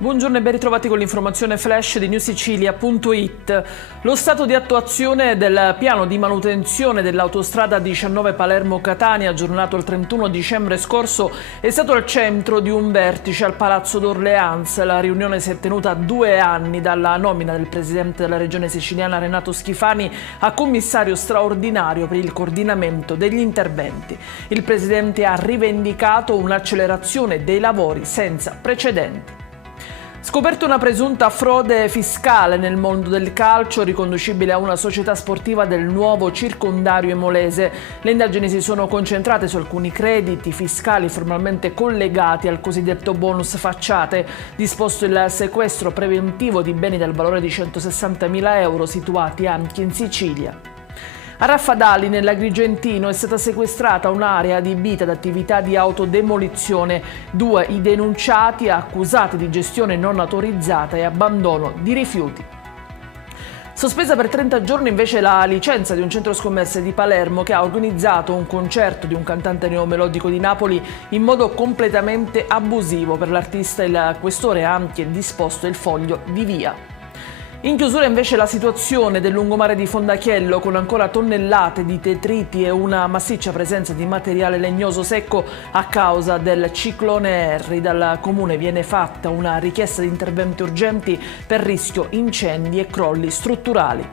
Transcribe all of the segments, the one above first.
Buongiorno e ben ritrovati con l'informazione flash di newsicilia.it. Lo stato di attuazione del piano di manutenzione dell'autostrada 19 Palermo-Catania, aggiornato il 31 dicembre scorso, è stato al centro di un vertice al Palazzo d'Orléans. La riunione si è tenuta a 2 anni dalla nomina del presidente della regione siciliana Renato Schifani a commissario straordinario per il coordinamento degli interventi. Il presidente ha rivendicato un'accelerazione dei lavori senza precedenti. Scoperta una presunta frode fiscale nel mondo del calcio riconducibile a una società sportiva del nuovo circondario emolese. Le indagini si sono concentrate su alcuni crediti fiscali formalmente collegati al cosiddetto bonus facciate, disposto il sequestro preventivo di beni del valore di 160.000 euro situati anche in Sicilia. A Raffadali, nell'Agrigentino, è stata sequestrata un'area adibita ad attività di autodemolizione. 2 i denunciati accusati di gestione non autorizzata e abbandono di rifiuti. Sospesa per 30 giorni invece la licenza di un centro scommesse di Palermo che ha organizzato un concerto di un cantante neomelodico di Napoli in modo completamente abusivo. Per l'artista il questore ha anche disposto il foglio di via. In chiusura invece la situazione del lungomare di Fondachiello, con ancora tonnellate di detriti e una massiccia presenza di materiale legnoso secco a causa del ciclone Harry. Dal comune viene fatta una richiesta di interventi urgenti per rischio incendi e crolli strutturali.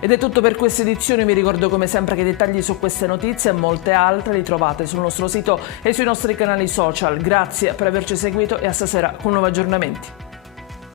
Ed è tutto per questa edizione. Vi ricordo come sempre che i dettagli su queste notizie e molte altre li trovate sul nostro sito e sui nostri canali social. Grazie per averci seguito e a stasera con nuovi aggiornamenti.